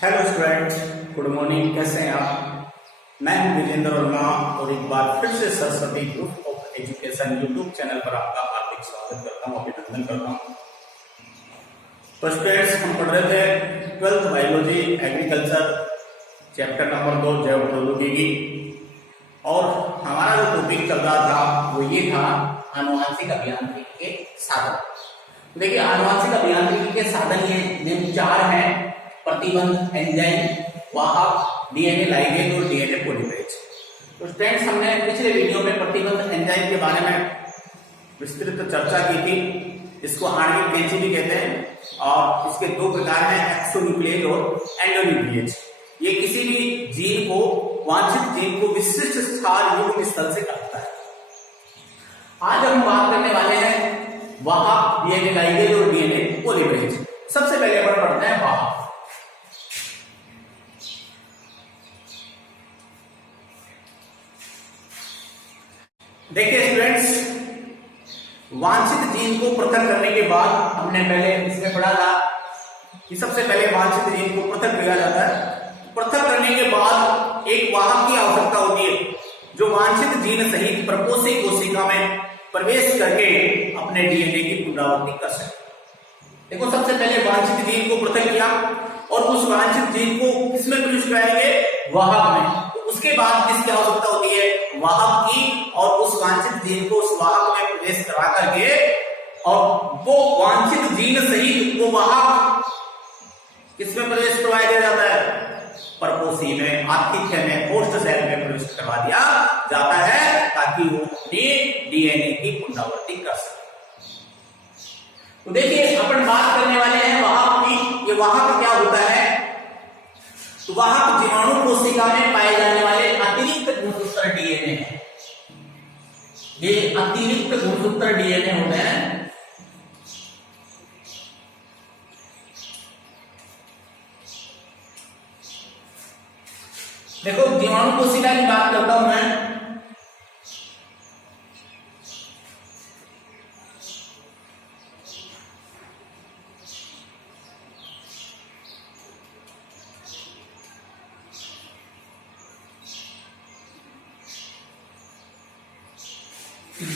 Hello student, good morning. कैसे हैं आप? मैं विजेंद्र वर्मा और एक बार फिर से Saraswati group of education YouTube channel पर आपका हार्दिक स्वागत करता हूं, अभिनंदन करता हूं। तो स्टूडेंट्स, हम पढ़ रहे थे 12th biology agriculture chapter number 2 जैव प्रौद्योगिकी, और हमारा जो टॉपिक चल रहा था वो ये था आनुवांशिक अभियांत्रिकी के साधन। देखिए, आनुवांशिक अभियांत्रिकी के साधन ये निम्न 4 हैं: प्रतिबंध, एंजाइम, वाहक, डीएनए लाइगेज और डीएनए पॉलीमरेज। तो स्टूडेंट्स, हमने पिछले वीडियो में प्रतिबंध एंजाइम के बारे में विस्तृत चर्चा की थी। इसको आणविक कैंची भी कहते हैं, और इसके 2 प्रकार हैं, एक्सोन्यूक्लियेज और एंडोन्यूक्लियेज। ये किसी भी जीन को, वांछित जीन को विशिष्ट स्थान युग्म स्थल से काटता है। आज हम बात करने वाले हैं वाहक, डीएनए लाइगेज और डीएनए पॉलीमरेज। सबसे पहले अपन पढ़ते हैं वाहक। देखिए स्टूडेंट्स, वांछित जीन को पृथक करने के बाद हमने पहले इसमें पढ़ा था कि सबसे पहले वांछित जीन को पृथक किया जाता है। पृथक करने के बाद एक वाहक की आवश्यकता होती है जो वांछित जीन सहित प्रपोषी कोशिका में प्रवेश करके अपने डीएनए की पुनरावृत्ति कर सके। देखो, सबसे पहले वांछित जीन को पृथक किया और उस वांछित जीन को किसमें प्रविष्ट कराएंगे? वाहक में। उसके बाद किसकी आवश्यकता होती है? वाहक की। और उस वांछित जीन को उस वाहक में प्रवेश करा करके और वो वांछित जीन सहित वो वाहक किसमें प्रवेश करवाया दिया जाता है? परपोषी में, आतिथ्य में, होस्ट सेल में प्रवेश करवा दिया जाता है, ताकि वो अपने डीएनए की पुनरावृत्ति कर सके। तो देखिए, अपन बात करने वाले हैं वाहक की। ये वाहक क्या होता है? तो वाहक जीवाणु कोशिका में पाए जाने वाले अतिरिक्त गुणसूत्र डीएनए है। ये अतिरिक्त गुणसूत्र डीएनए होते हैं। देखो, जीवाणु कोशिका की बात करता हूं मैं।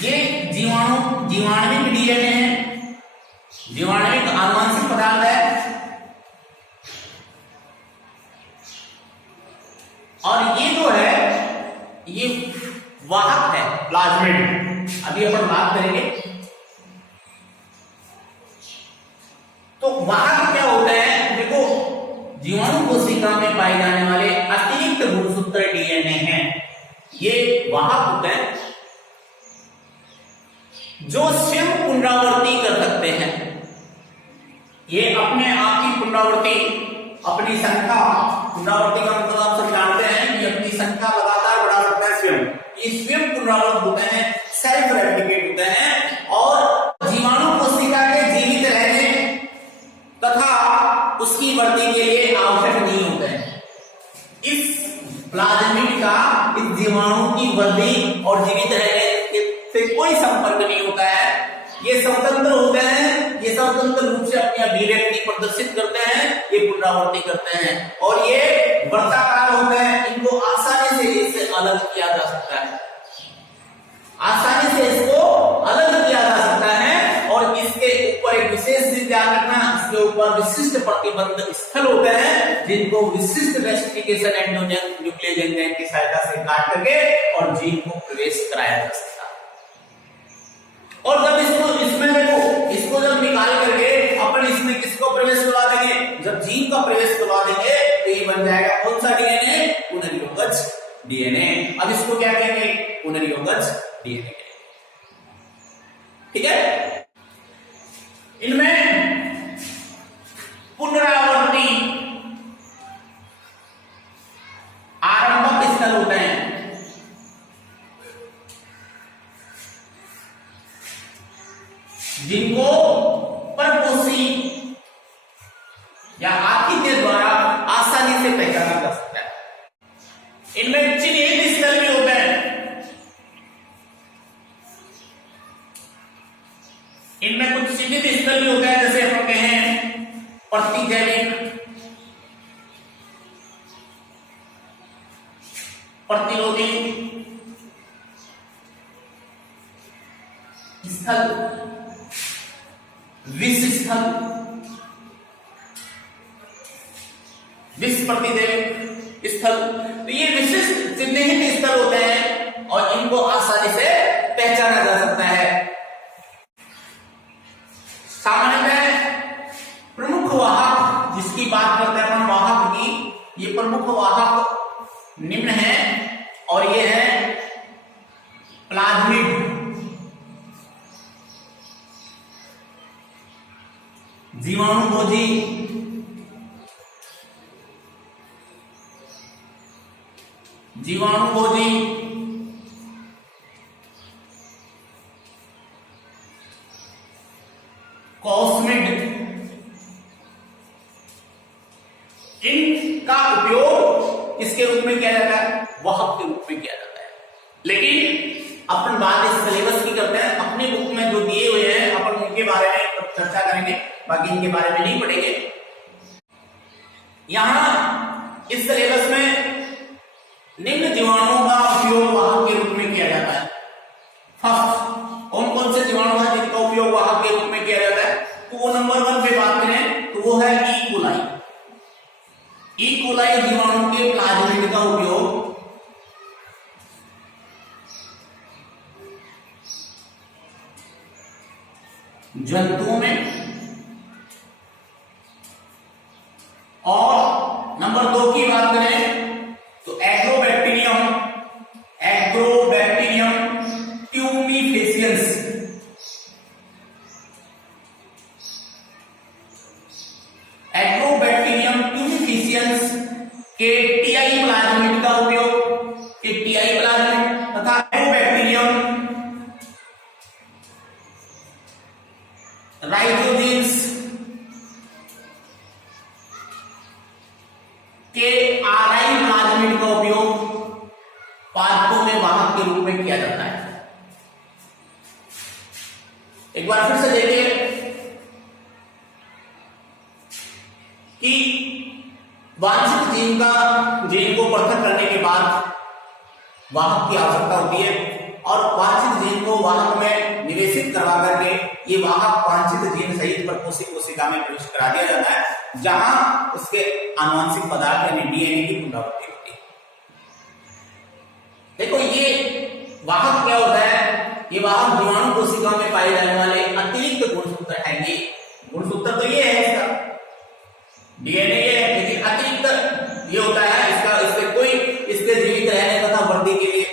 ये जीवाणुविक डीएनए है, जीवाणुविक आनुवंशिक पदार्थ है, और ये जो है ये वाहक है, प्लाज्मिड। अभी अपन बात करेंगे। तो वाहक क्या होता है? देखो, जीवाणु कोशिका में पाए जाने वाले अतिरिक्त गुणसूत्र डीएनए हैं, ये वाहक होते हैं जो स्वयं पुनरावृत्ति कर सकते हैं। ये अपने आप की पुनरावृत्ति, अपनी संख्या, पुनरावृत्ति का मतलब आप सब जानते हैं कि अपनी संख्या लगातार बढ़ा सकता है स्वयं। ये स्वयं पुनरावृत्त होते हैं, सेल्फ रेप्लिकेट होते हैं, और जीवाणु कोशिका के जीवित रहने तथा उसकी वृद्धि के लिए आवश्यक नहीं होते हैं। इस प्लाज्मिड का इस जीवाणु की वृद्धि और जीवित रहने से कोई संपर्क नहीं होता है। ये स्वतंत्र होते हैं, ये स्वतंत्र रूप से अपनी अभिव्यक्ति प्रदर्शित करते हैं, ये पुनरावृत्ति करते हैं, और ये वर्ताकार होते हैं। इनको आसानी से इससे अलग किया जा सकता है, आसानी से इसको अलग किया जा सकता है। और इसके ऊपर एक विशेष चीज ध्यान रखना, इसके ऊपर विशिष्ट प्रतिबंध स्थल होते हैं, जिनको विशिष्ट रेस्टिफिकेशन एंडोजन न्यूक्लियस एंजाइम की सहायता से काट करके और जीन को प्रवेश कराया जा सकता है। और जब इसमें देखो, इसको जब निकाल करके अपन इसमें किसको प्रवेश करवा देंगे? जब जीन का प्रवेश करवा देंगे तो ये बन जाएगा कौन सा डीएनए? पुनर्योगज डीएनए। अब इसको क्या कहेंगे? पुनर्योगज डीएनए। ठीक है? इनमें पुनरावृत्ति आरंभक स्थल होते हैं, जिनको परपोषी या आतिथ्य द्वारा आसानी से पहचाना जा सकता है। इनमें चिन्हित स्थल भी होते हैं। इनमें कुछ चिन्हित स्थल भी होता है, जैसे हम कहें प्रतिजैविक प्रतिरोधी स्थल, विष स्थल, विष प्रतिदेवी स्थल। तो ये विशिष्ट चिन्हित स्थल होते हैं और इनको आसानी से पहचाना जा सकता है। सामान्यतः प्रमुख वाहक जिसकी बात करते हैं अपन वाहक की, ये प्रमुख वाहक निम्न है और ये है प्लाज्मिड, जीवाणुभोजी, जीवाणुभोजी, कॉस्मिड, इनका उपयोग किसके रूप में किया जाता है? वाहक के रूप में किया जाता है। लेकिन अपन बात इस सिलेबस की करते हैं, अपनी बुक में जो दिए हुए हैं अपन उनके बारे में चर्चा करेंगे, बाकी इनके बारे में नहीं पढ़ेंगे। यहां इस सिलेबस में निम्न जीवाणुओं का उपयोग वाहक के रूप में किया जाता है। फर्स्ट, कौन कौन से जीवाणु हैं जिनका उपयोग वाहक के रूप में किया जाता है? तो वो नंबर 1 पे बात करें तो वो है ई कोलाई। ई कोलाई जीवाणु के प्लाज्मिड का उपयोग जंतुओं में, और नंबर 2 की बात करें तो agrobacterium, agrobacterium tumefaciens, agrobacterium tumefaciens के टीआई प्लाज्मिड का उपयोग, के टीआई प्लाज्मिड तथा एग्रोबैक्टीरियम राइजोजेंस के आरआई प्लाज्मिड का उपयोग पादपों में वाहक के रूप में किया जाता है। एक बार फिर से देखिए कि वांछित जीन को पृथक करने के बाद वाहक की आवश्यकता होती है और वांछित जीन को वाहक में निवेशित करवा करके ये वाहक वांछित जीन सहित प्रकोष्ठी कोशिका में प्रवेश करा दिया जाता है, जहां उसके आनुवंशिक पदार्थ यानी डीएनए की पुनरावृत्ति होती है। देखो ये वाहक क्या होता है? ये वाहक जीवाणु कोशिका में पाए जाने वाले अतिरिक्त गुणसूत्र हैं। ये गुणसूत्र तो ये है इसका डीएनए ये है, लेकिन अतिरिक्त ये होता है इसका, इससे कोई इसके जीवित रहने तथा वृद्धि के लिए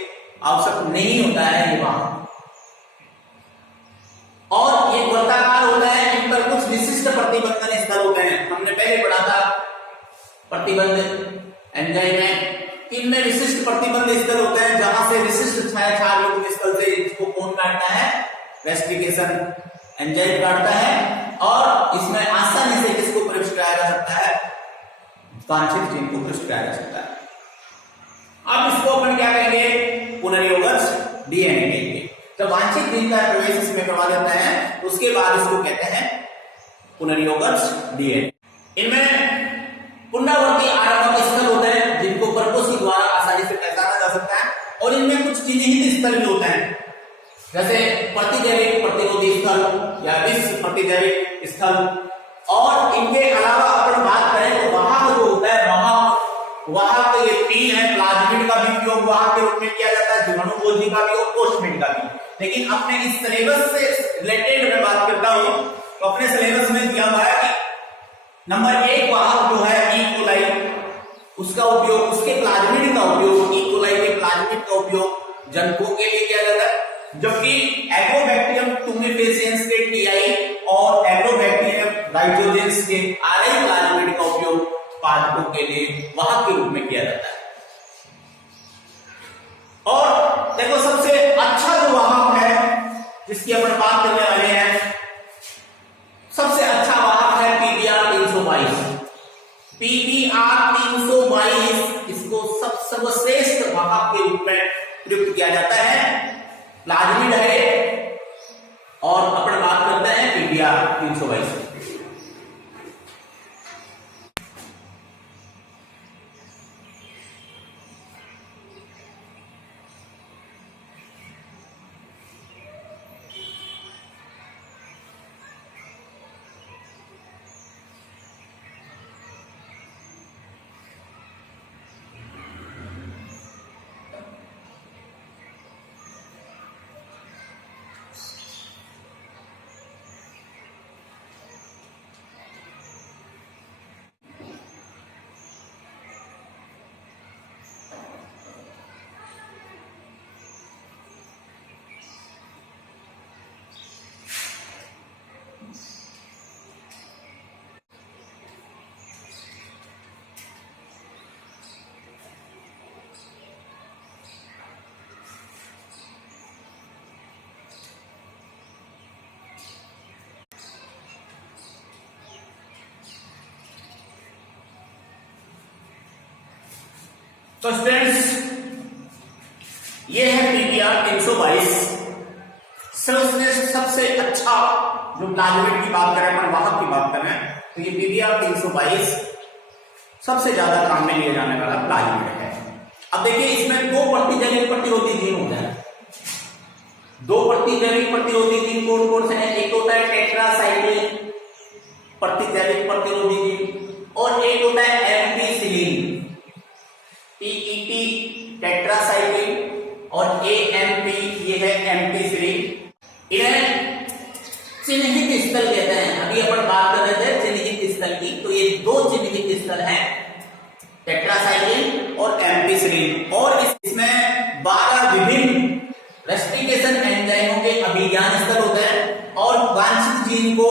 आवश्यक नहीं होता है ये वाहक। और ये वर्ताकार होता है, इन पर कुछ विशिष्ट प्रतिबंधन स्थल होते हैं। हमने पहले पढ़ा था प्रतिबंध एंजाइम में, इनमें विशिष्ट प्रतिबंध स्थल होते हैं जहां से विशिष्ट छाया युक्त स्थल से इसको कौन काटता है? रेस्ट्रिकेशन एंजाइम काटता है और इसमें आसानी से किसको प्रवेश कराया जा सकता है? वांछित जीन को प्रवेश कराया जा सकता है। अब इसको अपन क्या कहेंगे? पुनर्योगज डीएनए कहेंगे। जब वांछित जीन का प्रवेश इसमें करवा देता है तो उसके बाद इसको कहते हैं पुनर्योगज डीएनए। इनमें पुनरावर्ती आरंभक स्थल होते हैं जिनको प्रकोष्ठी द्वारा आसानी से पहचाना जा सकता है और इनमें कुछ चिन्हित स्थल भी होते हैं, जैसे प्रतिजैविक प्रतिरोधी स्थल या विष प्रतिजैविक स्थल। और इनके अलावा अपन बात करें तो वाहक जो होता है, वाहक ये 3 है। प्लाज्मिड का भी उपयोग वाहक के रूप में किया जाता है, जीवाणुभोजी का भी और कोष्मिड का भी। लेकिन अपने इस सिलेबस से रिलेटेड मैं बात करता हूं तो अपने सिलेबस में दिया हुआ है कि नंबर 1 वाहक जो है ई कोलाई, उसका उपयोग, उसके प्लाज्मिड का उपयोग, ई कोलाई के प्लाज्मिड का उपयोग जंतुओं के लिए किया जाता है, जबकि एग्रोबैक्टीरियम ट्यूमिफेसियंस के टीआई और एग्रोबैक्टीरियम राइजोजेंस के आरआई प्लाज्मिड का उपयोग पादपों के लिए वाहक के रूप में किया जाता है। और देखो सबसे अच्छा जो वाहक है जिसकी अपन बात करने वाले हैं, सबसे अच्छा वाहक है पीबीआर 322। पीबीआर 322 इसको सर्वश्रेष्ठ वाहक के रूप में प्रयुक्त किया जाता है। प्लाज्मिड है और अपन बात करते हैं पीबीआर 322। तो स्टूडेंट्स, ये है पीबीआर 322। सर्वश्रेष्ठ सबसे अच्छा जो प्लाज्मिड की बात करें, वाहक की बात करें, तो ये पीबीआर 322 सबसे ज्यादा काम में लिया जाने वाला प्लाज्मिड है। अब देखिए, इसमें दो जैविक प्रतिरोधी जीन होते हैं। दो जैविक प्रतिरोधी जीन कौन कौन से हैं? एक होता है टेट्रासाइक्लिन जैविक प्रतिरोधी जीन, और एक होता है एम्पिसिलिन, टीईटी टेट्रासाइक्लिन, और एएमपी ये है एम्पिसिलिन। इन्हें चिन्हित स्थल कहते हैं। अभी अपन बात कर रहे थे चिन्हित स्थल की, तो ये दो चिन्हित स्थल हैं, टेट्रासाइक्लिन और एम्पिसिलिन। और इसमें 12 विभिन्न रेस्टिकेशन एंजाइमों के अभिज्ञान स्थल होते हैं, और वांछित जीन को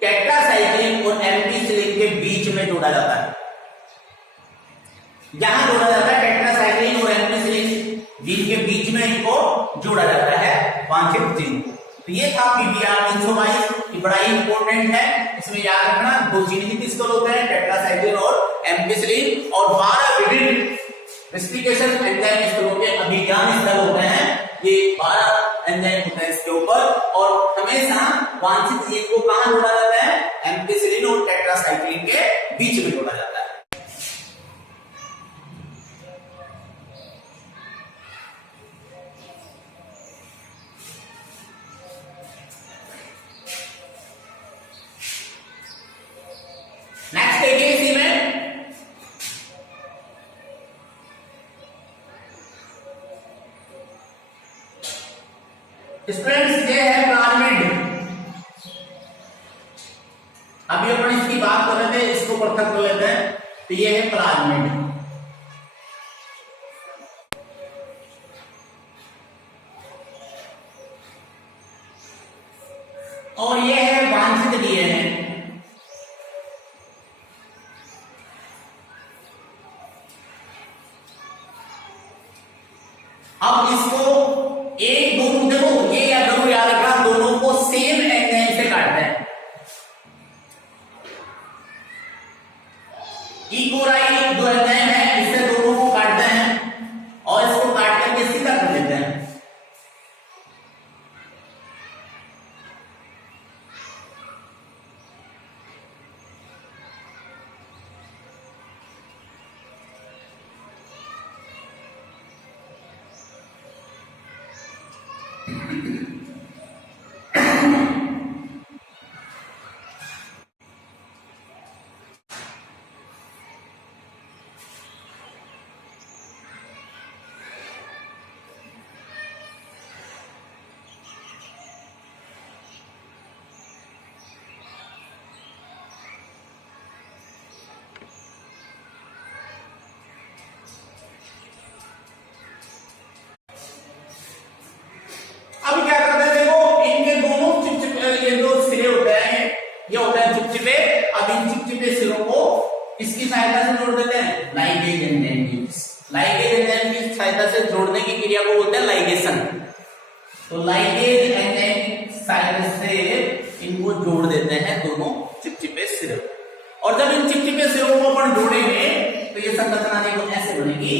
टेट्रासाइक्लिन और एम्पिसिलिन के बीच में जोड़ा जाता है। यहां जोड़ा जाता है टेट्रासाइक्लिन और एम्पिसिलिन जीन के बीच में इनको जोड़ा जाता है वांछित जीन को। तो ये था पीबीआर 322, ये बड़ा ही इंपॉर्टेंट है। इसमें याद रखना, दो चिन्हित स्थल होते हैं, टेट्रासाइक्लिन और एम्पिसिलिन, और 12 विभिन्न रेस्टिकेशन एंजाइम स्थलों के अभिज्ञान स्थल होते हैं। ये 12 एंजाइम होते हैं इसके ऊपर, और हमेशा वांछित जीन को कहां जोड़ा जाता है? एम्पिसिलिन और टेट्रासाइक्लिन के बीच में जोड़ा जाता है। नेक्स्ट देखिए, इसी में स्टूडेंट्स, ये है प्लाज्मिड। अभी अपन इसकी बात कर रहे थे, इसको पृथक कर लेते हैं। तो ये है प्लाज्मिड, और ये है वांछित डीएनए। अब इसको एक दोनों, देखो ये या दोनों याद रखना, दोनों को सेम एंजाइम से काटते हैं। इकोराई जो एंजाइम है, इससे दोनों को काटते हैं और इसको काट करके सीधा कर देते हैं। अब क्या करते हैं, देखो इनके दोनों चिपचिपे, ये जो सिरे होते हैं, ये होते हैं चिपचिपे। अब इन चिपचिपे सिरों को इसकी सहायता से जोड़ देते हैं लाइगेज एंजाइम की। लाइगेज एंजाइम की सहायता से जोड़ने की क्रिया को बोलते हैं लाइगेशन। तो लाइगेज एंजाइम की सहायता से इनको जोड़ देते हैं दोनों चिपचिपे सिरों। और जब इन चिपचिपे सिरों को अपन जोड़ेंगे तो ये संरचना देखो ऐसे बनेगी।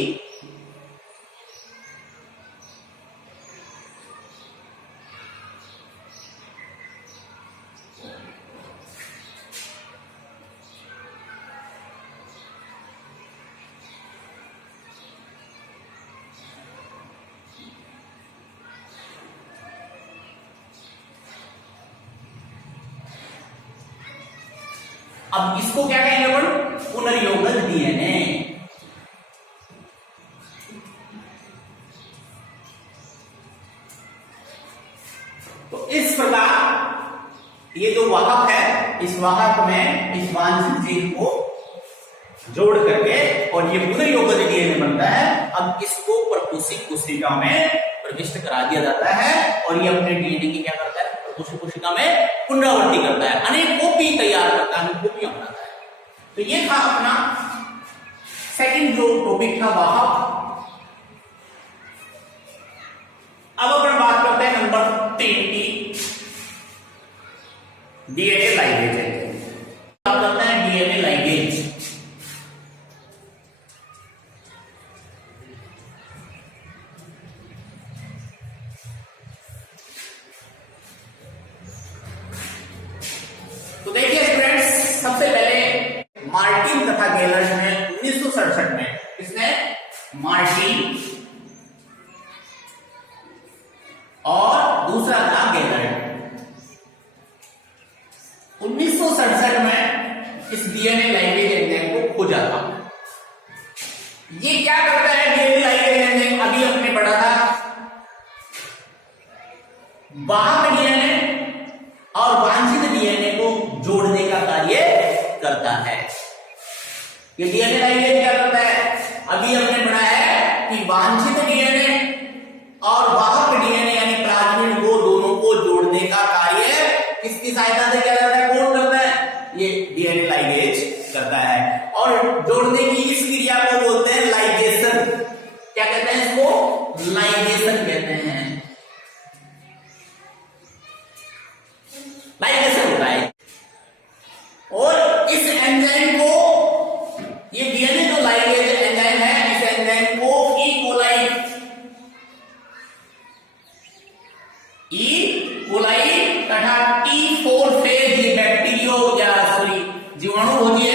अब इसको क्या कहेंगे अपन? पुनर्योगज डीएनए। तो इस प्रकार ये जो वाहक है, इस वाहक में इस वांछित जीन को जोड़ करके और ये पुनर्योगज डीएनए बनता है। अब इसको परपोषी कोशिका में प्रविष्ट करा दिया जाता है और ये अपने डीएनए की क्या करता है? परपोषी कोशिका में पुनरावृत्ति करता है, अनेक कॉपी तैयार करता है, कॉपियां बनाता है। तो ये था अपना सेकंड जो टॉपिक था वाहक। अब अपन बात करते हैं नंबर 3 की, डीएनए लाइगेज। बात करते हैं डीएनए लाइगेज। 1967 में। किसने? मार्टिन और दूसरा था गेलर्ट। 1967 में इस डीएनए लाइगेज एंजाइम को खोजा था। ये क्या करता है डीएनए लाइगेज एंजाइम? अभी हमने पढ़ा था वाहक डीएनए और वांछित डीएनए को जोड़ने का कार्य करता है। ये डीएनए लाइगेज क्या करता है? अभी हमने पढ़ा है कि वांछित डीएनए और वाहक डीएनए यानी प्लाज्मिड को दोनों को जोड़ने का कार्य किसकी सहायता से किया जाता है? कौन करता है? ये डीएनए लाइगेज करता है। और जोड़ने की इस क्रिया को बोलते हैं लाइगेशन। क्या कहते हैं इसको? लाइगेशन कहते हैं। लाइगेशन होता है। और इस एंजाइम को, ये डीएनए जो लाइगेज एंजाइम है, इस एंजाइम को ई कोलाई तथा T4 फेज जीवाणु भोजी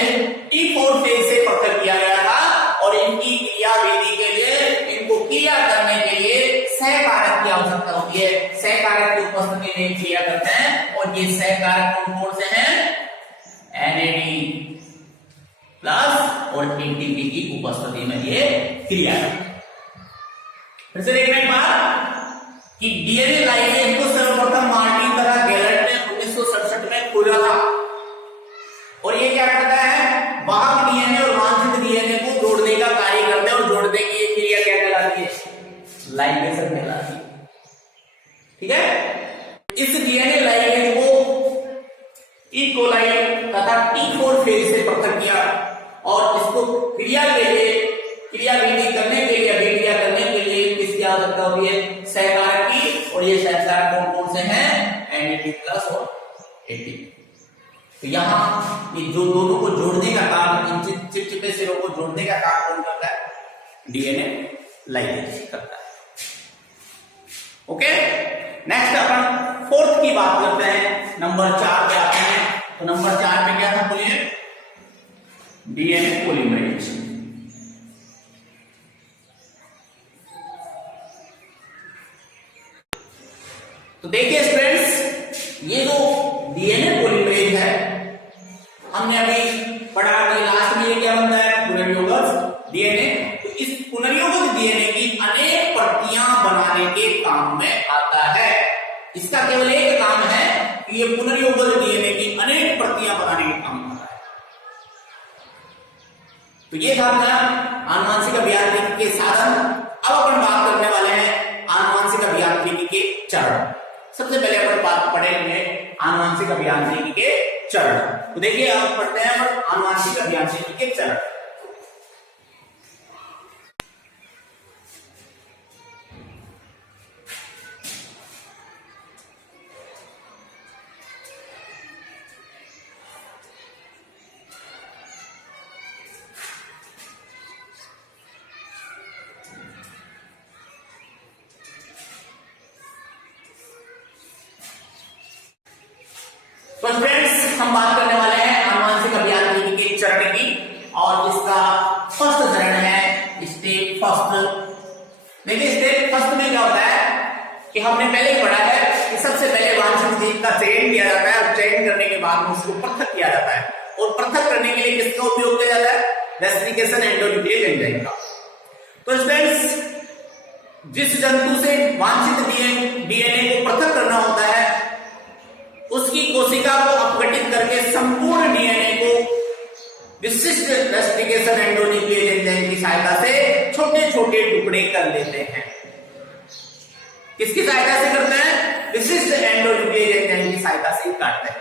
T4 फेज से पृथक किया गया था और इनकी क्रियाविधि के लिए, इनको क्रिया करने के लिए सहकारक की आवश्यकता होती है। सहकारक की उपस्थिति में क्रिया करते हैं और ये सहकारक कौन से हैं? NAD प्लस और ATP की उपस्थिति में ये क्रिया करते हैं। फिर से देखना एक बार कि डीएनए लाइगेज को सर्वप्रथम मार्टिन तथा गेलर्ट ने 1967 में खोजा था और ये क्या करता है? वाहक डीएनए और वांछित डीएनए को जोड़ने का कार्य करते हैं और जोड़ने की ये क्रिया क्या कहलाती है? लाइगेशन कहलाती है। ठीक है? इस डीएनए लाइगेज को ई कोलाई तथा T4 फेज से पृथक किया और इसको क्रिया के लिए, क्रियाविधि करने के लिए, अभिक्रिया करने के लिए किसकी आवश्यकता होती है? सहकारक की। और ये सहकारक कौन से हैं? NAD प्लस और ATP। तो यहां ये जो दोनों को जोड़ने का काम, इन चिपचिपे सिरों को जोड़ने का काम कौन करता है? डीएनए लाइगेज करता है। ओके, नेक्स्ट अपन फोर्थ की बात करते हैं। नंबर 4 पे आते हैं। तो नंबर 4 पे क्या था? बोलिए, डीएनए पॉलीमरेज। तो देखिए स्टूडेंट्स, ये जो डीएनए पॉलीमरेज है, हमने अभी पढ़ा कि लास्ट में ये क्या बनता है? पुनर्योगज डीएनए। तो इस पुनर्योगज डीएनए की अनेक प्रतियां बनाने के काम में आता है। इसका केवल एक काम है कि ये पुनर्योगज डीएनए की अनेक प्रतियां बनाने के काम में आता है। तो ये था अपना आनुवंशिक अभियांत्रिकी के साधन। अब अपन बात करने वाले हैं आनुवंशिक अभियांत्रिकी के चरण। सबसे पहले अपन बात पढ़ेंगे आनुवंशिक अभियांत्रिकी के चरण। तो देखिए, आप पढ़ते हैं आनुवंशिक अभियांत्रिकी के चरण। तो फ्रेंड्स, हम बात करने वाले हैं आनुवंशिक अभियांत्रिकी के चरण की और इसका फर्स्ट चरण है स्टेप फर्स्ट। देखिए, स्टेप फर्स्ट में क्या होता है कि हमने पहले ही पढ़ा है कि सबसे पहले वांछित जीन का चयन किया जाता है और चयन करने के बाद उसको पृथक किया जाता है। और पृथक करने के लिए किसका उपयोग किया जाता है? रेस्ट्रिकेशन एंडोन्यूक्लियस एंजाइम का। तो फ्रेंड्स, जिस जंतु से वांछित डीएनए को पृथक करना होता है, उसकी कोशिका को अपघटित करके संपूर्ण डीएनए को विशिष्ट रेस्ट्रिकेशन एंडोन्यूक्लियस एंजाइम की सहायता से छोटे छोटे टुकड़े कर लेते हैं। किसकी सहायता से करते हैं? विशिष्ट एंडोन्यूक्लियस एंजाइम की सहायता से काटते हैं।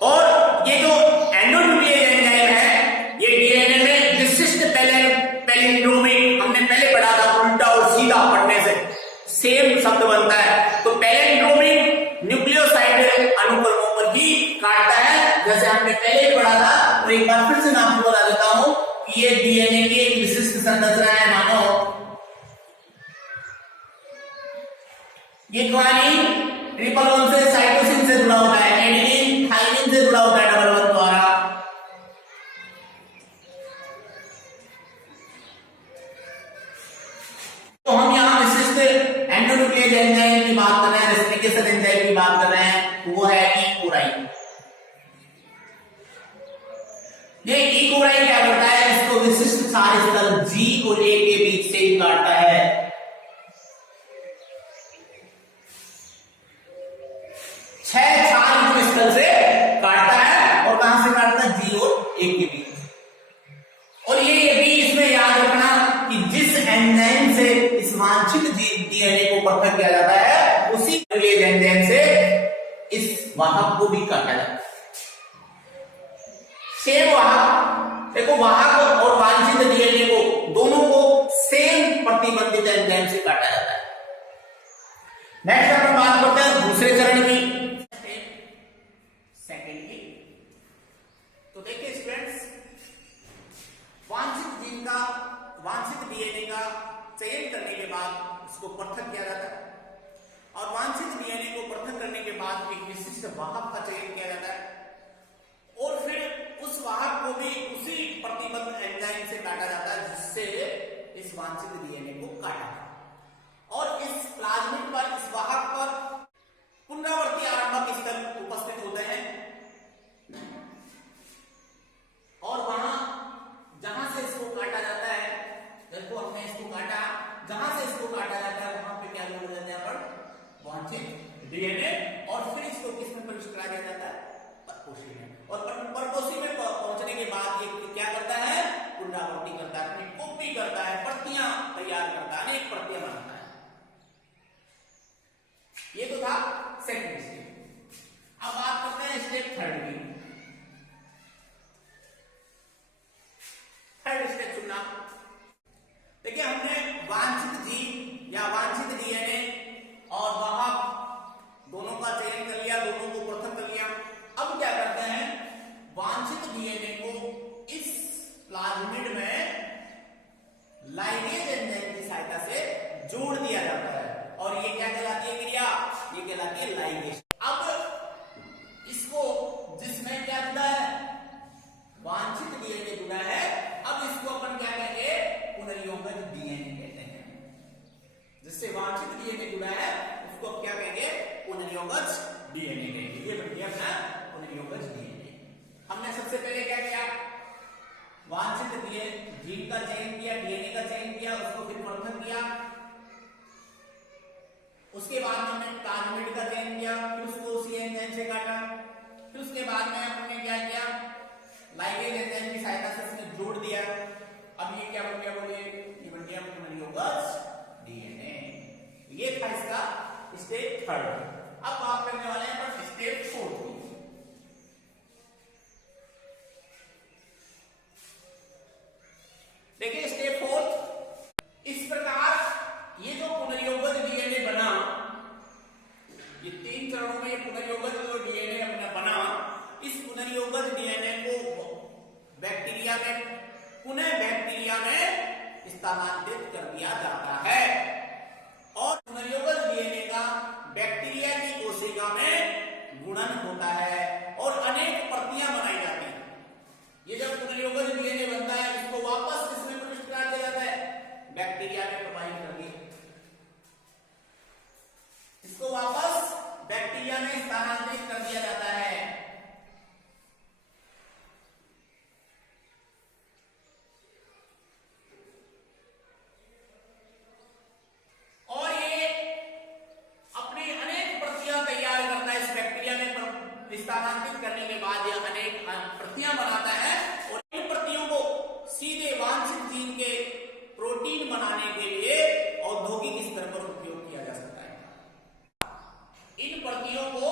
और ये जो एंडोन्यूक्लियस एंजाइम है, ये डीएनए में विशिष्ट पैलिंड्रोमिक, हमने पहले पढ़ा था, उल्टा और सीधा पढ़ने से सेम शब्द बनता है। तो पैलिंड्रोमिक न्यूक्लियोसाइड अनुक्रमों पर ही काटता है, जैसे हमने पहले पढ़ा था। और एक बार फिर से नाम बता देता हूं कि ये डीएनए की एक विशिष्ट संरचना है। मानो ये ग्वानिन ट्रिपल वन से साइटोसिन से जुड़ा होता है, एडेनिन थाइमिन से जुड़ा होता है डबल वन द्वारा। ये ई कोबराई क्या करता है, इसको विशिष्ट क्षार स्थल जी और ए के बीच से ही काटता है। छह क्षार स्थल से काटता है और कहां से काटता है, जी और ए के बीच। और ये भी इसमें याद रखना कि जिस एंजाइम से इस वांछित डीएनए को पृथक किया जाता है, उसी एंजाइम से इस वाहक को भी काटा जाता है। सेम वाहक, देखो वाहक और वांछित डीएनए को दोनों को सेम प्रतिबंधित एंजाइम से काटा जाता है। नेक्स्ट अपन बात करते हैं दूसरे चरण की, सेकंड की। तो देखिए स्टूडेंट्स, वांछित जीन का, वांछित डीएनए का चयन करने के बाद उसको पृथक किया जाता है और वांछित डीएनए को पृथक करने के बाद एक विशिष्ट वाहक का चयन किया जाता है और फिर उस वाहक को भी उसी प्रतिबद्ध एंजाइम से काटा जाता है जिससे इस वांछित डीएनए को काटा। और इस प्लाज्मिड पर, इस वाहक पर पुनरावर्ती आरंभक स्थल उपस्थित होते हैं और वहां जहां से इसको काटा जाता है, देखो हमने इसको काटा, जहां से इसको काटा जाता है वहां पे क्या जोड़ दिया जाता है, वांछित डीएनए, और फिर इसको किसमें प्रविष्ट करा दिया जाता है, परपोषी में। और परपोषी में पहुंचने के बाद ये क्या करता है, पुनरावृत्ति करता है, अपनी कॉपी करता है, प्रतियां तैयार करता है, अनेक प्रतियां बनाता है। ये तो था सेकंड स्टेप। अब बात करते हैं स्टेप थर्ड की। थर्ड स्टेप सुनना, देखिए हमने वांछित जीन या वांछित डीएनए और वाहक दोनों का चयन कर लिया, दोनों को पृथक कर लिया। अब क्या करते हैं, वांछित डीएनए को इस प्लाज्मिड में लाइगेज एंजाइम की सहायता से जोड़ दिया जाता है और ये क्या कहलाती है क्रिया, ये कहलाती है लाइगेज। अब इसको, जिसमें क्या जुड़ा है, वांछित डीएनए जुड़ा है, अब इसको अपन क्या कहेंगे, पुनर्योगज डीएनए कहते हैं। जिससे वांछित डीएनए जुड़ा है उसको क्या कहेंगे, पुनर्योगज डीएनए कहेंगे। ये बन गया अपना पुनर्योगज डीएनए। हमने सबसे पहले क्या किया, वांछित जीन का चयन किया, डीएनए का चयन किया, उसको फिर पृथक किया, उसके बाद हमने प्लाज्मिड का चयन किया, फिर उसको उसी एंजाइम से काटा, फिर उसके बाद में हमने क्या किया, लाइगेज एंजाइम की सहायता से उसने जोड़ दिया। अब ये क्या बन गया, बोलिए, ये बन गया पुनर्योगज डीएनए। ये था इसका स्टेप थर्ड। अब बात करने वाले हैं पर स्टेप फोर्थ। देखिए स्टेप फोर्थ, इस प्रकार ये जो पुनर्योगज डीएनए बना, ये 3 चरणों में ये पुनर्योगज जो डीएनए अपना बना, इस पुनर्योगज डीएनए को बैक्टीरिया में, पुनः बैक्टीरिया में स्थानांतरित कर दिया जाता है और पुनर्योगज डीएनए का बैक्टीरिया की कोशिका में गुणन होता है और अनेक प्रतियां बनाई जाती हैं। ये जब पुनर्योगज डीएनए बनता है, इसको वापस किसमें प्रविष्ट करा दिया जाता है, बैक्टीरिया में प्रवाहित कर दिया, इसको वापस बैक्टीरिया में स्थानांतरित कर दिया जाता है। और ये अपनी अनेक प्रतियां तैयार करता है, इस बैक्टीरिया में स्थानांतरित करने के बाद ये अनेक प्रतियां बनाता है और इन प्रतियों को सीधे वांछित जीन के प्रोटीन बनाने के लिए औद्योगिक स्तर पर उपयोग किया जा सकता है। इन प्रतियों को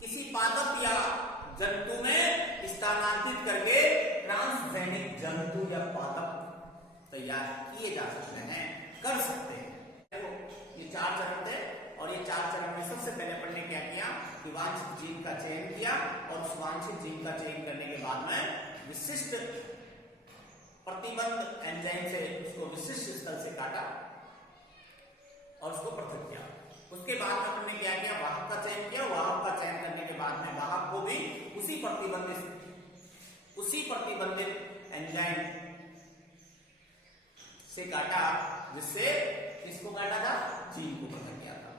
किसी पादप या जंतु में स्थानांतरित करके ट्रांसजेनिक जंतु या पादप तैयार किए जा सकते हैं, कर सकते हैं। देखो ये 4 चरण थे और ये 4 चरण में सबसे पहले अपन ने क्या किया कि वांछित जीन का चयन किया और उस वांछित जीन का चयन करने के बाद में विशिष्ट प्रतिबंध एंजाइम से उसको विशिष्ट स्थल से काटा और उसको पृथक किया। उसके बाद में हमने क्या किया, वाहक का चयन किया, वाहक का चयन करने के बाद में वाहक को भी उसी प्रतिबंधित एंजाइम से काटा, जिससे किसको काटा था, जीन को पृथक किया था।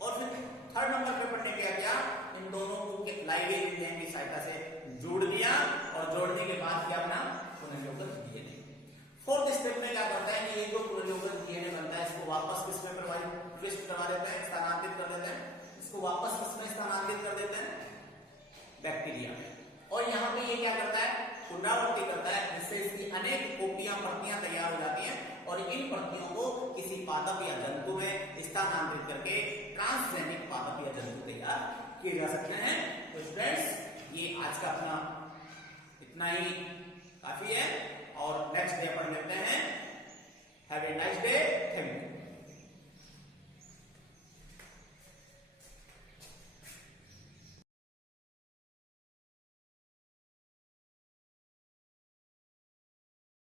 और फिर थर्ड नंबर पे पढ़ने क्या किया, इन दोनों को लाइगेज एंजाइम की सहायता से जोड़ दिया और जोड़ स्विच करवा देते हैं, स्थानांतरित कर देते हैं, इसको वापस किसमें स्थानांतरित कर देते हैं, बैक्टीरिया में। और यहाँ पे ये क्या करता है, पुनरावृत्ति करता है, जिससे इसकी अनेक कॉपियां प्रतियां तैयार हो जाती हैं और इन प्रतियों को किसी पादप या जंतु में स्थानांतरित करके ट्रांसजेनिक पादप या जंतु तैयार किए जा सकते हैं। तो स्टूडेंट्स ये आज का अपना इतना ही काफी है और नेक्स्ट डे पर मिलते हैं। Have a nice day, thank you.